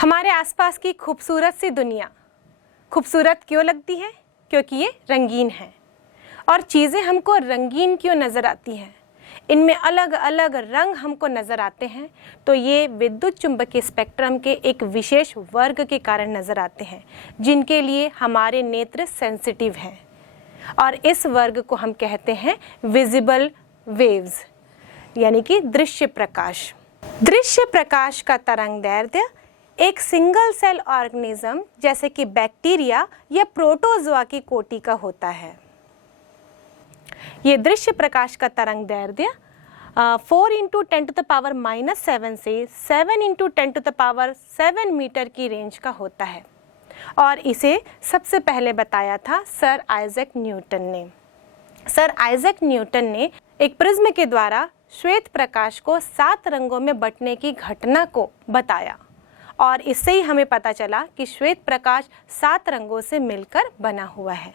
हमारे आसपास की खूबसूरत सी दुनिया खूबसूरत क्यों लगती है? क्योंकि ये रंगीन है। और चीज़ें हमको रंगीन क्यों नज़र आती हैं? इनमें अलग अलग रंग हमको नज़र आते हैं, तो ये विद्युत चुंबकीय स्पेक्ट्रम के एक विशेष वर्ग के कारण नज़र आते हैं, जिनके लिए हमारे नेत्र सेंसिटिव हैं। और इस वर्ग को हम कहते हैं विजिबल वेव्स, यानी कि दृश्य प्रकाश। दृश्य प्रकाश का तरंगदैर्ध्य एक सिंगल सेल ऑर्गेनिज्म जैसे कि बैक्टीरिया या प्रोटोजोआ की कोटि का होता है। ये दृश्य प्रकाश का तरंगदैर्ध्य 4 × 10⁻⁻7 से 7 × 10⁻7 मीटर की रेंज का होता है। और इसे सबसे पहले बताया था सर आइजैक न्यूटन ने। सर आइजैक न्यूटन ने एक प्रिज्म के द्वारा श्वेत प्रकाश को 7 रंगों में बंटने की घटना को बताया, और इससे ही हमें पता चला कि श्वेत प्रकाश 7 रंगों से मिलकर बना हुआ है।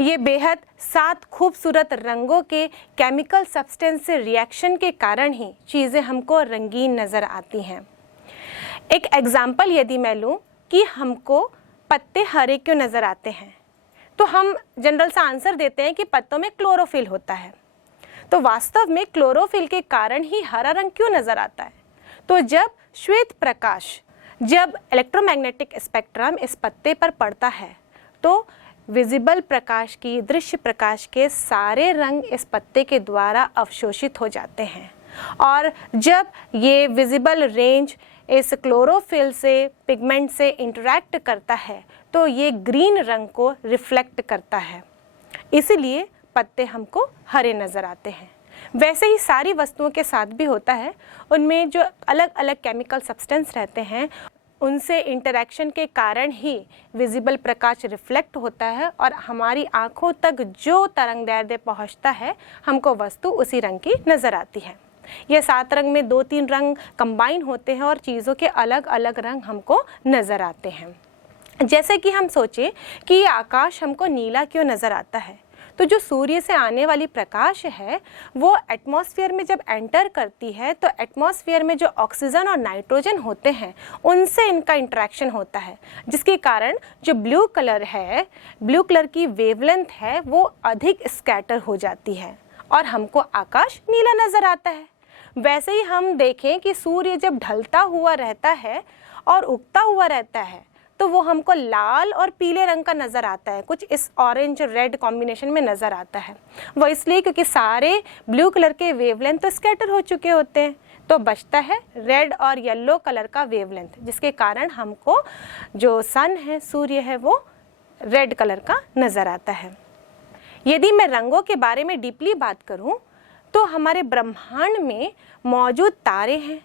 ये बेहद 7 खूबसूरत रंगों के केमिकल सब्सटेंस से रिएक्शन के कारण ही चीज़ें हमको रंगीन नज़र आती हैं। एक एग्जाम्पल यदि मैं लूँ कि हमको पत्ते हरे क्यों नज़र आते हैं, तो हम जनरल सा आंसर देते हैं कि पत्तों में क्लोरोफिल होता है। तो वास्तव में क्लोरोफिल के कारण ही हरा रंग क्यों नज़र आता है? तो जब श्वेत प्रकाश, जब इलेक्ट्रोमैग्नेटिक स्पेक्ट्रम इस पत्ते पर पड़ता है, तो विजिबल प्रकाश की, दृश्य प्रकाश के सारे रंग इस पत्ते के द्वारा अवशोषित हो जाते हैं। और जब ये विजिबल रेंज इस क्लोरोफिल से, पिगमेंट से इंटरैक्ट करता है, तो ये ग्रीन रंग को रिफ्लेक्ट करता है, इसलिए पत्ते हमको हरे नज़र आते हैं। वैसे ही सारी वस्तुओं के साथ भी होता है, उनमें जो अलग अलग केमिकल सब्सटेंस रहते हैं, उनसे इंटरैक्शन के कारण ही विजिबल प्रकाश रिफ्लेक्ट होता है, और हमारी आँखों तक जो तरंगदैर्ध्य पहुँचता है, हमको वस्तु उसी रंग की नज़र आती है। ये 7 रंग में 2-3 रंग कंबाइन होते हैं और चीज़ों के अलग अलग रंग हमको नज़र आते हैं। जैसे कि हम सोचें कि ये आकाश हमको नीला क्यों नज़र आता है, तो जो सूर्य से आने वाली प्रकाश है वो एटमॉस्फेयर में जब एंटर करती है, तो एटमॉस्फेयर में जो ऑक्सीजन और नाइट्रोजन होते हैं उनसे इनका इंटरेक्शन होता है, जिसके कारण जो ब्लू कलर है, ब्लू कलर की वेवलेंथ है, वो अधिक स्कैटर हो जाती है और हमको आकाश नीला नज़र आता है। वैसे ही हम देखें कि सूर्य जब ढलता हुआ रहता है और उगता हुआ रहता है, तो वो हमको लाल और पीले रंग का नज़र आता है, कुछ इस ऑरेंज रेड कॉम्बिनेशन में नज़र आता है। वो इसलिए क्योंकि सारे ब्लू कलर के वेवलेंथ तो स्कैटर हो चुके होते हैं, तो बचता है रेड और येलो कलर का वेवलेंथ, जिसके कारण हमको जो सन है, सूर्य है, वो रेड कलर का नज़र आता है। यदि मैं रंगों के बारे में डीपली बात करूँ, तो हमारे ब्रह्मांड में मौजूद तारे हैं।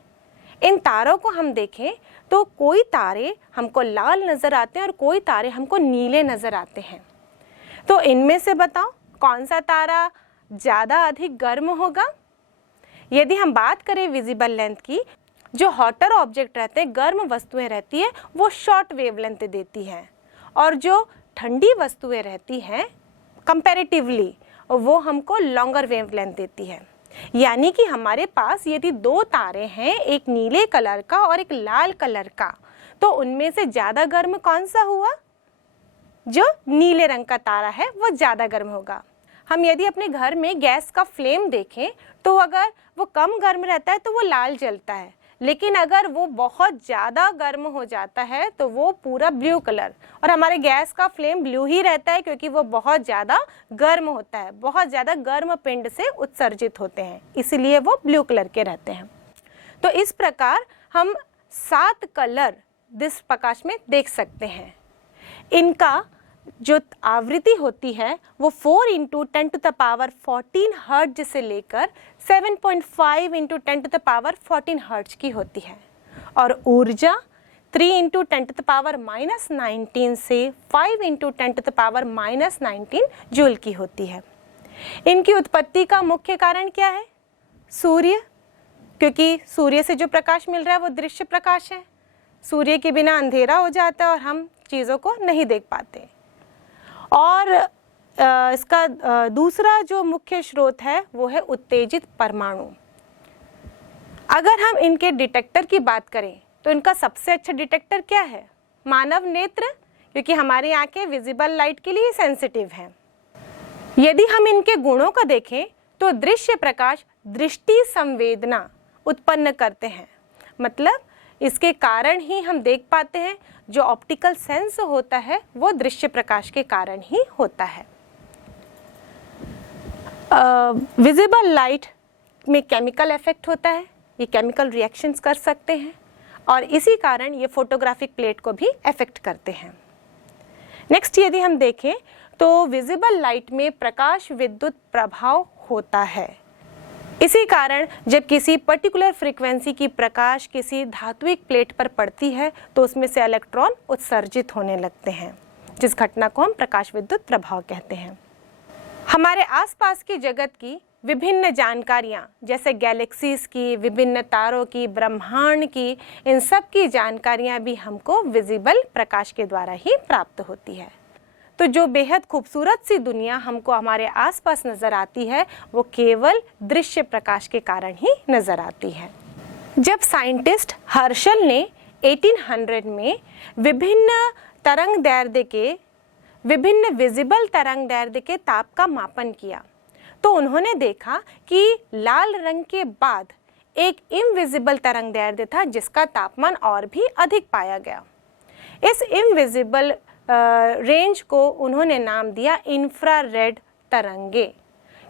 इन तारों को हम देखें तो कोई तारे हमको लाल नज़र आते हैं और कोई तारे हमको नीले नज़र आते हैं। तो इनमें से बताओ कौन सा तारा ज़्यादा अधिक गर्म होगा? यदि हम बात करें विजिबल लेंथ की, जो हॉटर ऑब्जेक्ट रहते हैं, गर्म वस्तुएं रहती है, वो शॉर्ट वेवलेंथ देती हैं, और जो ठंडी वस्तुएं रहती हैं कंपैरेटिवली, वो हमको लॉन्गर वेवलेंथ देती है। यानी कि हमारे पास यदि 2 तारे हैं, एक नीले कलर का और एक लाल कलर का, तो उनमें से ज़्यादा गर्म कौन सा हुआ? जो नीले रंग का तारा है वो ज़्यादा गर्म होगा। हम यदि अपने घर में गैस का फ्लेम देखें, तो अगर वो कम गर्म रहता है तो वो लाल जलता है, लेकिन अगर वो बहुत ज़्यादा गर्म हो जाता है तो वो पूरा ब्लू कलर, और हमारे गैस का फ्लेम ब्लू ही रहता है क्योंकि वो बहुत ज़्यादा गर्म होता है, बहुत ज़्यादा गर्म पिंड से उत्सर्जित होते हैं, इसलिए वो ब्लू कलर के रहते हैं। तो इस प्रकार हम 7 कलर दृश्य प्रकाश में देख सकते हैं। इनका जो आवृत्ति होती है वो 4 × 10⁻14 हर्ट्ज से लेकर 7.5 × 10⁻14 हर्ट्ज की होती है, और ऊर्जा 3 × 10⁻−19 से 5 × 10⁻−19 जूल की होती है। इनकी उत्पत्ति का मुख्य कारण क्या है? सूर्य, क्योंकि सूर्य से जो प्रकाश मिल रहा है वो दृश्य प्रकाश है। सूर्य के बिना अंधेरा हो जाता है और हम चीज़ों को नहीं देख पाते। और इसका दूसरा जो मुख्य स्रोत है वो है उत्तेजित परमाणु। अगर हम इनके डिटेक्टर की बात करें तो इनका सबसे अच्छा डिटेक्टर क्या है? मानव नेत्र, क्योंकि हमारी आंखें विजिबल लाइट के लिए सेंसिटिव हैं। यदि हम इनके गुणों को देखें तो दृश्य प्रकाश दृष्टि संवेदना उत्पन्न करते हैं, मतलब इसके कारण ही हम देख पाते हैं। जो ऑप्टिकल सेंस होता है वो दृश्य प्रकाश के कारण ही होता है। विजिबल लाइट में केमिकल इफेक्ट होता है, ये केमिकल रिएक्शंस कर सकते हैं और इसी कारण ये फोटोग्राफिक प्लेट को भी अफेक्ट करते हैं। नेक्स्ट यदि हम देखें तो विजिबल लाइट में प्रकाश विद्युत प्रभाव होता है। इसी कारण जब किसी पर्टिकुलर फ्रीक्वेंसी की प्रकाश किसी धात्विक प्लेट पर पड़ती है तो उसमें से इलेक्ट्रॉन उत्सर्जित होने लगते हैं, जिस घटना को हम प्रकाश विद्युत प्रभाव कहते हैं। हमारे आसपास की जगत की विभिन्न जानकारियाँ, जैसे गैलेक्सीज की, विभिन्न तारों की, ब्रह्मांड की, इन सब की जानकारियाँ भी हमको विजिबल प्रकाश के द्वारा ही प्राप्त होती है। तो जो बेहद खूबसूरत सी दुनिया हमको हमारे आसपास नज़र आती है वो केवल दृश्य प्रकाश के कारण ही नज़र आती है। जब साइंटिस्ट हर्शल ने 1800 में विभिन्न विजिबल तरंग दैर्ध्य के ताप का मापन किया तो उन्होंने देखा कि लाल रंग के बाद एक इनविजिबल तरंग दैर्ध्य था जिसका तापमान और भी अधिक पाया गया। इस इनविजिबल रेंज को उन्होंने नाम दिया इंफ्रारेड तरंगे।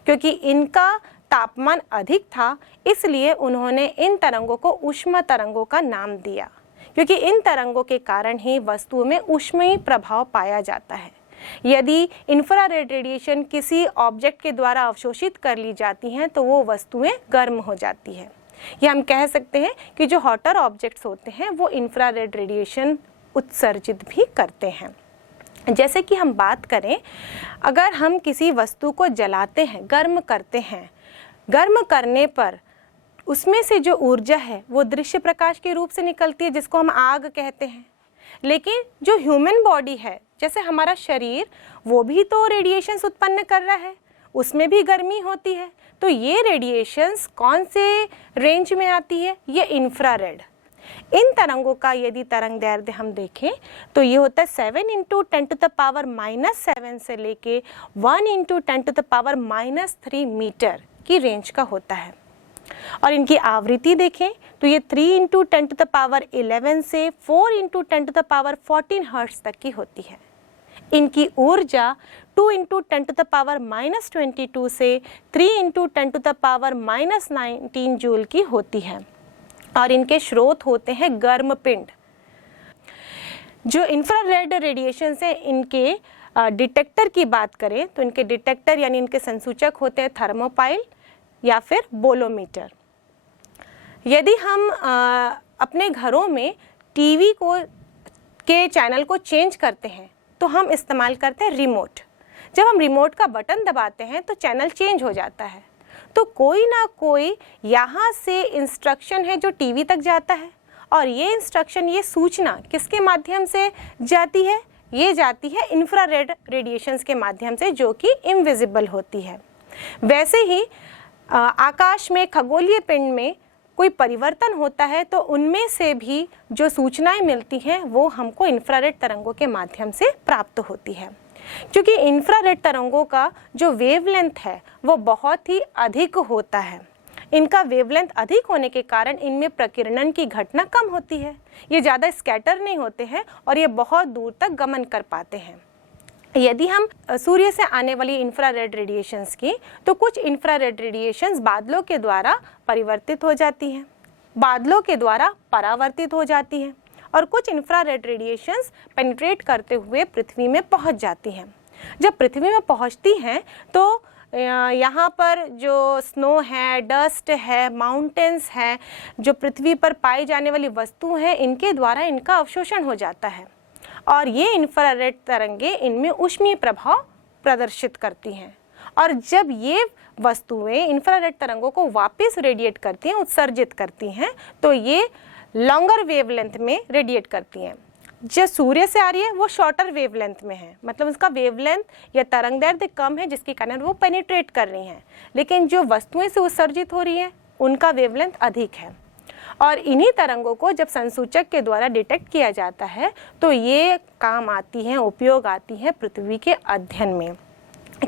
क्योंकि इनका तापमान अधिक था इसलिए उन्होंने इन तरंगों को ऊष्मा तरंगों का नाम दिया, क्योंकि इन तरंगों के कारण ही वस्तुओं में ऊष्मीय प्रभाव पाया जाता है। यदि इंफ्रारेड रेडिएशन किसी ऑब्जेक्ट के द्वारा अवशोषित कर ली जाती हैं तो वो वस्तुएं गर्म हो जाती है। या हम कह सकते हैं कि जो हॉटर ऑब्जेक्ट्स होते हैं वो इंफ्रारेड रेडिएशन उत्सर्जित भी करते हैं। जैसे कि हम बात करें, अगर हम किसी वस्तु को जलाते हैं, गर्म करते हैं, गर्म करने पर उसमें से जो ऊर्जा है वो दृश्य प्रकाश के रूप से निकलती है, जिसको हम आग कहते हैं। लेकिन जो ह्यूमन बॉडी है, जैसे हमारा शरीर, वो भी तो रेडिएशंस उत्पन्न कर रहा है, उसमें भी गर्मी होती है। तो ये रेडिएशंस कौन से रेंज में आती है? ये इंफ्रारेड। इन तरंगों का यदि तरंग दैर्ध्य हम देखें तो ये होता है 7 × 10⁻⁻7 से लेके 1 × 10⁻³ मीटर की रेंज का होता है। और इनकी आवृत्ति देखें तो ये 3 × 10⁻11 से 4 × 10⁻14 हर्ट्ज तक की होती है। इनकी ऊर्जा 2 × 10⁻22 से 3 × 10⁻19 जूल की होती है। और इनके स्रोत होते हैं गर्म पिंड। जो इंफ्रारेड रेडिएशन से इनके डिटेक्टर की बात करें तो इनके डिटेक्टर यानी इनके संसूचक होते हैं थर्मोपाइल या फिर बोलोमीटर। यदि हम अपने घरों में टीवी के चैनल को चेंज करते हैं तो हम इस्तेमाल करते हैं रिमोट। जब हम रिमोट का बटन दबाते हैं तो चैनल चेंज हो जाता है। तो कोई ना कोई यहाँ से इंस्ट्रक्शन है जो टीवी तक जाता है, और ये इंस्ट्रक्शन, ये सूचना किसके माध्यम से जाती है? ये जाती है इंफ्रारेड रेडिएशंस के माध्यम से, जो कि इनविजिबल होती है। वैसे ही आकाश में, खगोलीय पिंड में कोई परिवर्तन होता है तो उनमें से भी जो सूचनाएं मिलती हैं वो हमको इंफ्रारेड तरंगों के माध्यम से प्राप्त होती है। क्योंकि इंफ्रारेड तरंगों का जो वेवलेंथ है वो बहुत ही अधिक होता है। इनका वेवलेंथ अधिक होने के कारण इनमें प्रकीर्णन की घटना कम होती है। ये ज़्यादा स्कैटर नहीं होते हैं और ये बहुत दूर तक गमन कर पाते हैं। यदि हम सूर्य से आने वाली इंफ्रारेड रेडिएशंस की, तो कुछ इंफ्रारेड रेडिएशंस बादलों के द्वारा परिवर्तित हो जाती हैं, बादलों के द्वारा परावर्तित हो जाती हैं, और कुछ इंफ्रारेड रेडिएशंस पेनिट्रेट करते हुए पृथ्वी में पहुंच जाती हैं। जब पृथ्वी में पहुंचती हैं तो यहाँ पर जो स्नो है, डस्ट है, माउंटेन्स है, जो पृथ्वी पर पाई जाने वाली वस्तु हैं, इनके द्वारा इनका अवशोषण हो जाता है और ये इंफ्रारेड तरंगे इनमें ऊष्मीय प्रभाव प्रदर्शित करती हैं। और जब ये वस्तुएं इंफ्रारेड तरंगों को वापस रेडिएट करती हैं, उत्सर्जित करती हैं, तो ये लॉन्गर वेवलेंथ में रेडिएट करती हैं। जो सूर्य से आ रही है वो शॉर्टर वेवलेंथ में है, मतलब उसका वेवलेंथ या तरंगदैर्ध्य कम है, जिसके कारण वो पेनिट्रेट कर रही हैं। लेकिन जो वस्तुएं से उत्सर्जित हो रही हैं उनका वेवलेंथ अधिक है। और इन्हीं तरंगों को जब संसूचक के द्वारा डिटेक्ट किया जाता है तो ये काम आती हैं, उपयोग आती हैं पृथ्वी के अध्ययन में।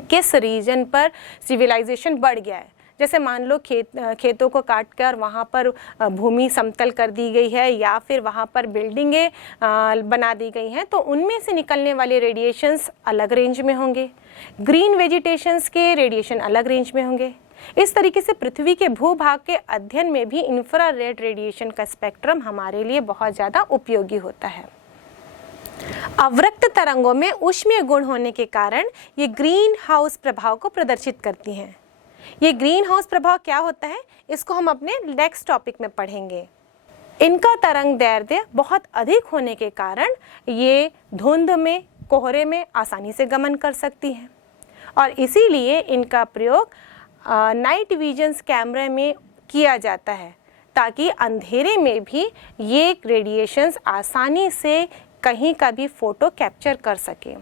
किस रीजन पर सिविलाइजेशन बढ़ गया है, जैसे मान लो खेतों को काट कर वहाँ पर भूमि समतल कर दी गई है या फिर वहाँ पर बिल्डिंगें बना दी गई हैं, तो उनमें से निकलने वाले रेडिएशंस अलग रेंज में होंगे, ग्रीन वेजिटेशंस के रेडिएशन अलग रेंज में होंगे। इस तरीके से पृथ्वी के भूभाग के अध्ययन में भी इंफ्रारेड रेडिएशन का स्पेक्ट्रम हमारे लिए बहुत ज़्यादा उपयोगी होता है। अवरक्त तरंगों में ऊष्मीय गुण होने के कारण ये ग्रीन हाउस प्रभाव को प्रदर्शित करती हैं। ये ग्रीन हाउस प्रभाव क्या होता है, इसको हम अपने नेक्स्ट टॉपिक में पढ़ेंगे। इनका तरंग दैर्ध्य बहुत अधिक होने के कारण ये धुंध में, कोहरे में आसानी से गमन कर सकती हैं और इसीलिए इनका प्रयोग नाइट विजन्स कैमरे में किया जाता है ताकि अंधेरे में भी ये रेडिएशंस आसानी से कहीं का भी फोटो कैप्चर कर सके।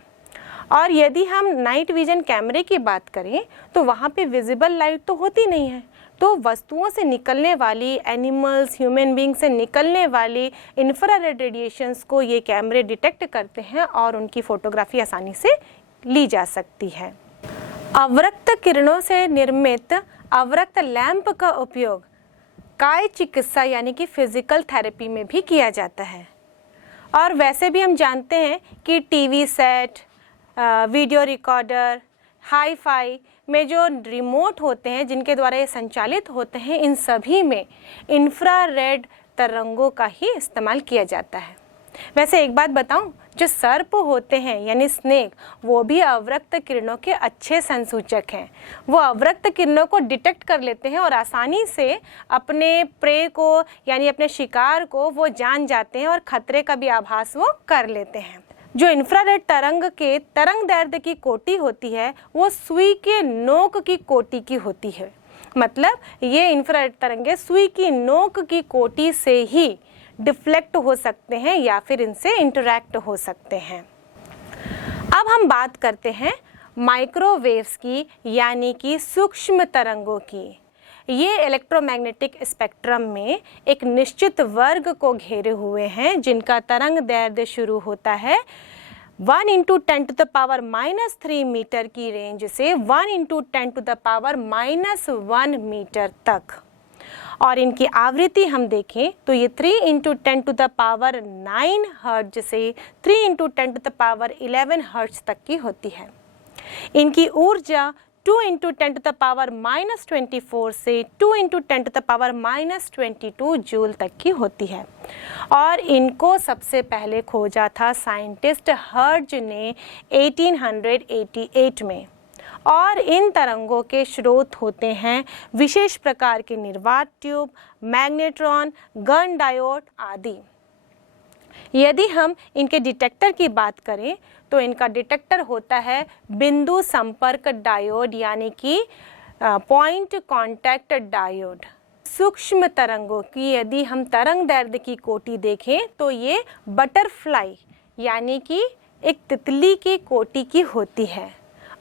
और यदि हम नाइट विजन कैमरे की बात करें तो वहाँ पे विजिबल लाइट तो होती नहीं है, तो वस्तुओं से निकलने वाली, एनिमल्स, ह्यूमन बींग से निकलने वाली इंफ्रारेड रेडिएशंस को ये कैमरे डिटेक्ट करते हैं और उनकी फोटोग्राफी आसानी से ली जा सकती है। अवरक्त किरणों से निर्मित अवरक्त लैंप का उपयोग काय चिकित्सा यानी कि फिजिकल थेरेपी में भी किया जाता है। और वैसे भी हम जानते हैं कि TV set, video recorder, hi fi में जो रिमोट होते हैं जिनके द्वारा ये संचालित होते हैं, इन सभी में इंफ्रारेड तरंगों का ही इस्तेमाल किया जाता है। वैसे एक बात बताऊं, जो सर्प होते हैं यानी स्नेक, वो भी अवरक्त किरणों के अच्छे संसूचक हैं। वो अवरक्त किरणों को डिटेक्ट कर लेते हैं और आसानी से अपने प्रे को यानी अपने शिकार को वो जान जाते हैं और खतरे का भी आभास वो कर लेते हैं। जो इंफ्रारेड तरंग के तरंग दैर्ध्य की कोटि होती है वो सुई के नोक की कोटि की होती है। मतलब ये इंफ्रारेड तरंगे सुई की नोक की कोटि से ही डिफ्लेक्ट हो सकते हैं या फिर इनसे इंटरैक्ट हो सकते हैं। अब हम बात करते हैं माइक्रोवेव्स की यानी कि सूक्ष्म तरंगों की। ये इलेक्ट्रोमैग्नेटिक स्पेक्ट्रम में एक निश्चित वर्ग को घेरे हुए हैं जिनका तरंग दैर्ध्य शुरू होता है 1 × 10⁻³ मीटर की रेंज से 1 × 10⁻⁻1 मीटर तक। और इनकी आवृत्ति हम देखें तो ये 3 × 10⁹ हर्ट्ज से 3 × 10⁻11 हर्ट्ज तक की होती है। इनकी ऊर्जा 2 × 10⁻24 से 2 × 10⁻22 जूल तक की होती है। और इनको सबसे पहले खोजा था साइंटिस्ट हर्ट्ज ने 1888 में। और इन तरंगों के स्रोत होते हैं विशेष प्रकार के निर्वात ट्यूब, मैग्नेट्रॉन, गन डायोड आदि। यदि हम इनके डिटेक्टर की बात करें तो इनका डिटेक्टर होता है बिंदु संपर्क डायोड यानी कि पॉइंट कॉन्टैक्ट डायोड। सूक्ष्म तरंगों की यदि हम तरंग दैर्ध्य की कोटि देखें तो ये बटरफ्लाई यानी कि एक तितली की कोटि की होती है।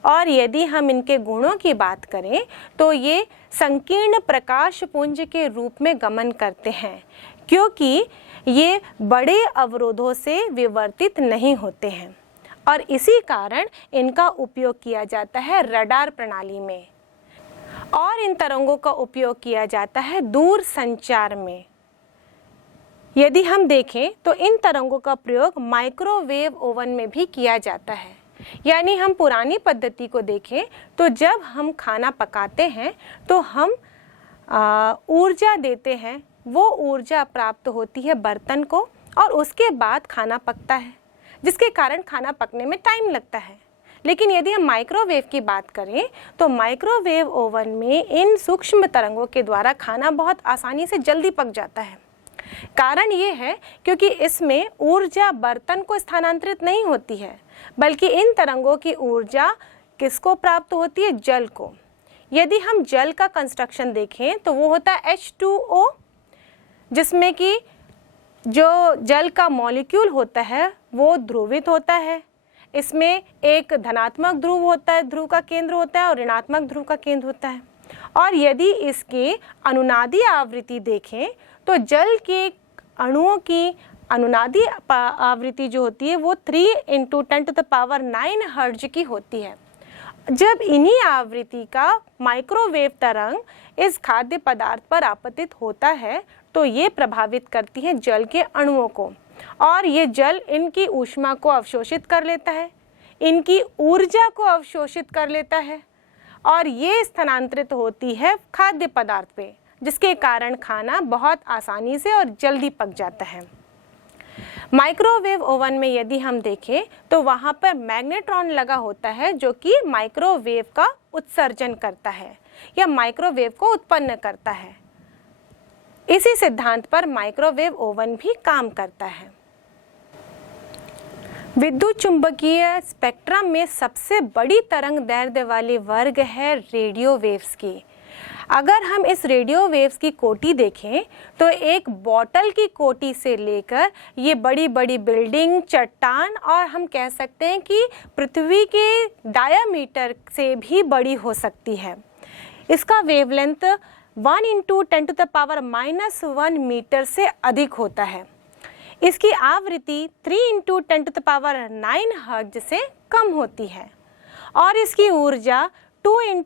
और यदि हम इनके गुणों की बात करें तो ये संकीर्ण प्रकाश पुंज के रूप में गमन करते हैं क्योंकि ये बड़े अवरोधों से विवर्तित नहीं होते हैं और इसी कारण इनका उपयोग किया जाता है रडार प्रणाली में। और इन तरंगों का उपयोग किया जाता है दूर संचार में। यदि हम देखें तो इन तरंगों का प्रयोग माइक्रोवेव ओवन में भी किया जाता है। यानी हम पुरानी पद्धति को देखें तो जब हम खाना पकाते हैं तो हम ऊर्जा देते हैं, वो ऊर्जा प्राप्त होती है बर्तन को और उसके बाद खाना पकता है, जिसके कारण खाना पकने में टाइम लगता है। लेकिन यदि हम माइक्रोवेव की बात करें तो माइक्रोवेव ओवन में इन सूक्ष्म तरंगों के द्वारा खाना बहुत आसानी से जल्दी पक जाता है। कारण ये है क्योंकि इसमें ऊर्जा बर्तन को स्थानांतरित नहीं होती है, बल्कि इन तरंगों की ऊर्जा किसको प्राप्त होती है? जल को। यदि हम जल का कंस्ट्रक्शन देखें तो वो होता है H2O, जिसमें कि जो जल का मॉलिक्यूल होता है वो ध्रुवित होता है। इसमें एक धनात्मक ध्रुव होता है, ध्रुव का केंद्र होता है, और ऋणात्मक ध्रुव का केंद्र होता है। और यदि इसकी अनुनादी आवृत्ति देखें तो जल के अणुओं की अनुनादी आवृत्ति जो होती है वो 3 × 10⁹ हर्ट्ज की होती है। जब इन्हीं आवृत्ति का माइक्रोवेव तरंग इस खाद्य पदार्थ पर आपतित होता है तो ये प्रभावित करती है जल के अणुओं को, और ये जल इनकी ऊष्मा को अवशोषित कर लेता है, इनकी ऊर्जा को अवशोषित कर लेता है, और ये स्थानांतरित होती है खाद्य पदार्थ पे, जिसके कारण खाना बहुत आसानी से और जल्दी पक जाता है। माइक्रोवेव ओवन में यदि हम देखें तो वहाँ पर मैग्नेट्रॉन लगा होता है जो कि माइक्रोवेव का उत्सर्जन करता है या माइक्रोवेव को उत्पन्न करता है। इसी सिद्धांत पर माइक्रोवेव ओवन भी काम करता है। विद्युत चुंबकीय स्पेक्ट्रम में सबसे बड़ी तरंग दैर्ध्य वाली वर्ग है रेडियो वेव्स की। अगर हम इस रेडियो वेव्स की कोटि देखें तो एक बॉटल की कोटि से लेकर ये बड़ी बड़ी बिल्डिंग, चट्टान और हम कह सकते हैं कि पृथ्वी के डायामीटर से भी बड़ी हो सकती है। इसका वेवलेंथ 1 × 10⁻⁻1 मीटर से अधिक होता है। इसकी आवृत्ति 3 × 10⁹ हर्ट्ज से कम होती है और इसकी ऊर्जा 2 ×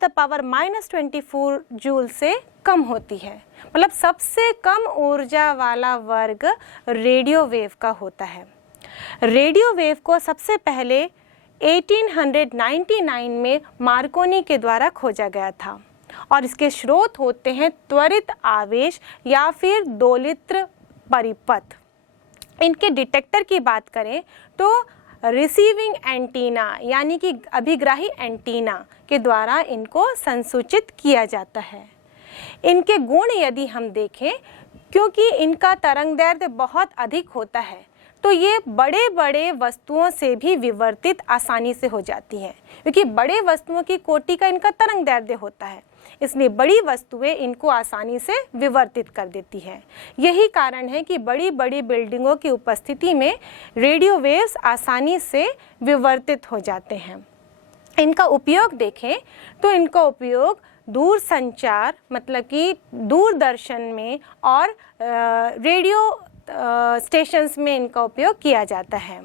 10⁻24 जूल से कम होती है। मतलब सबसे कम ऊर्जा वाला वर्ग रेडियो वेव का होता है। रेडियो वेव को सबसे पहले 1899 में मार्कोनी के द्वारा खोजा गया था और इसके स्रोत होते हैं त्वरित आवेश या फिर दोलित्र परिपथ। इनके डिटेक्टर की बात करें तो रिसीविंग एंटीना यानी कि अभिग्राही एंटीना के द्वारा इनको संसूचित किया जाता है। इनके गुण यदि हम देखें, क्योंकि इनका तरंगदैर्ध्य बहुत अधिक होता है तो ये बड़े बड़े वस्तुओं से भी विवर्तित आसानी से हो जाती हैं, क्योंकि बड़े वस्तुओं की कोटि का इनका तरंगदैर्ध्य होता है, इसलिए बड़ी वस्तुएं इनको आसानी से विवर्तित कर देती हैं। यही कारण है कि बड़ी बड़ी बिल्डिंगों की उपस्थिति में रेडियो वेव्स आसानी से विवर्तित हो जाते हैं। इनका उपयोग देखें तो इनका उपयोग दूर संचार मतलब कि दूरदर्शन में और रेडियो स्टेशंस में इनका उपयोग किया जाता है।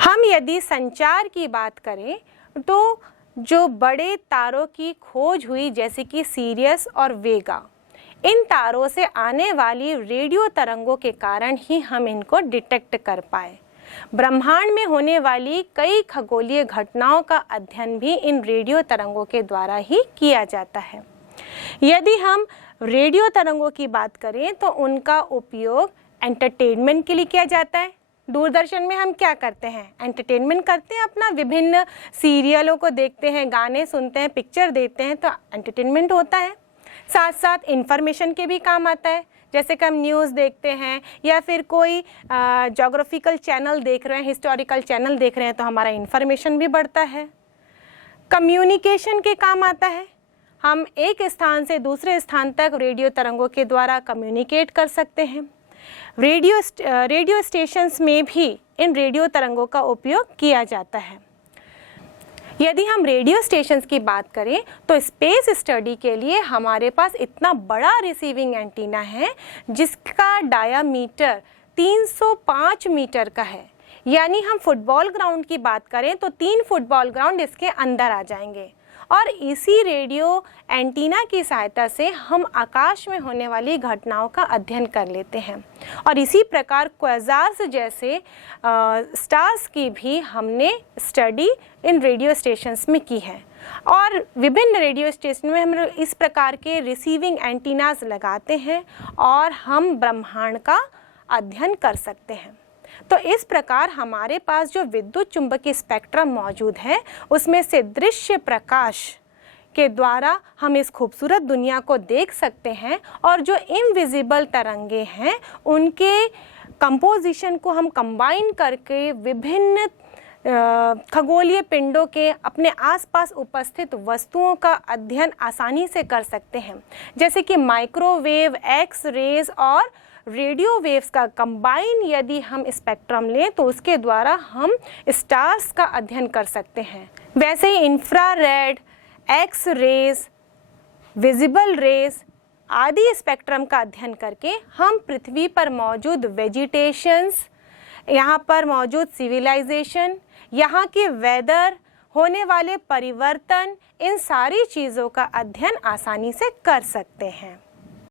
हम यदि संचार की बात करें तो जो बड़े तारों की खोज हुई जैसे कि सीरियस और वेगा, इन तारों से आने वाली रेडियो तरंगों के कारण ही हम इनको डिटेक्ट कर पाए। ब्रह्मांड में होने वाली कई खगोलीय घटनाओं का अध्ययन भी इन रेडियो तरंगों के द्वारा ही किया जाता है। यदि हम रेडियो तरंगों की बात करें तो उनका उपयोग एंटरटेनमेंट के लिए किया जाता है। दूरदर्शन में हम क्या करते हैं? एंटरटेनमेंट करते हैं, अपना विभिन्न सीरियलों को देखते हैं, गाने सुनते हैं, पिक्चर देखते हैं, तो एंटरटेनमेंट होता है। साथ साथ इंफॉर्मेशन के भी काम आता है, जैसे कि हम न्यूज़ देखते हैं या फिर कोई ज्योग्राफिकल चैनल देख रहे हैं, हिस्टोरिकल चैनल देख रहे हैं, तो हमारा इंफॉर्मेशन भी बढ़ता है। कम्युनिकेशन के काम आता है, हम एक स्थान से दूसरे स्थान तक रेडियो तरंगों के द्वारा कम्युनिकेट कर सकते हैं। रेडियो स्टेशंस में भी इन रेडियो तरंगों का उपयोग किया जाता है। यदि हम रेडियो स्टेशंस की बात करें तो स्पेस स्टडी के लिए हमारे पास इतना बड़ा रिसीविंग एंटीना है जिसका डायामीटर 305 मीटर का है। यानी हम फुटबॉल ग्राउंड की बात करें तो 3 फुटबॉल ग्राउंड इसके अंदर आ जाएंगे, और इसी रेडियो एंटीना की सहायता से हम आकाश में होने वाली घटनाओं का अध्ययन कर लेते हैं। और इसी प्रकार क्वेज़ार्स जैसे स्टार्स की भी हमने स्टडी इन रेडियो स्टेशंस में की है, और विभिन्न रेडियो स्टेशन में हम इस प्रकार के रिसीविंग एंटीनाज लगाते हैं और हम ब्रह्मांड का अध्ययन कर सकते हैं। तो इस प्रकार हमारे पास जो विद्युत चुंबकीय स्पेक्ट्रम मौजूद है उसमें से दृश्य प्रकाश के द्वारा हम इस खूबसूरत दुनिया को देख सकते हैं, और जो इनविजिबल तरंगे हैं उनके कंपोजिशन को हम कंबाइन करके विभिन्न खगोलीय पिंडों के अपने आसपास उपस्थित वस्तुओं का अध्ययन आसानी से कर सकते हैं। जैसे कि माइक्रोवेव, एक्स रेज और रेडियो वेव्स का कंबाइन यदि हम स्पेक्ट्रम लें तो उसके द्वारा हम स्टार्स का अध्ययन कर सकते हैं। वैसे ही infrared, X rays, visible rays आदि स्पेक्ट्रम का अध्ययन करके हम पृथ्वी पर मौजूद वेजिटेशंस, यहाँ पर मौजूद सिविलाइजेशन, यहाँ के वेदर, होने वाले परिवर्तन, इन सारी चीज़ों का अध्ययन आसानी से कर सकते हैं।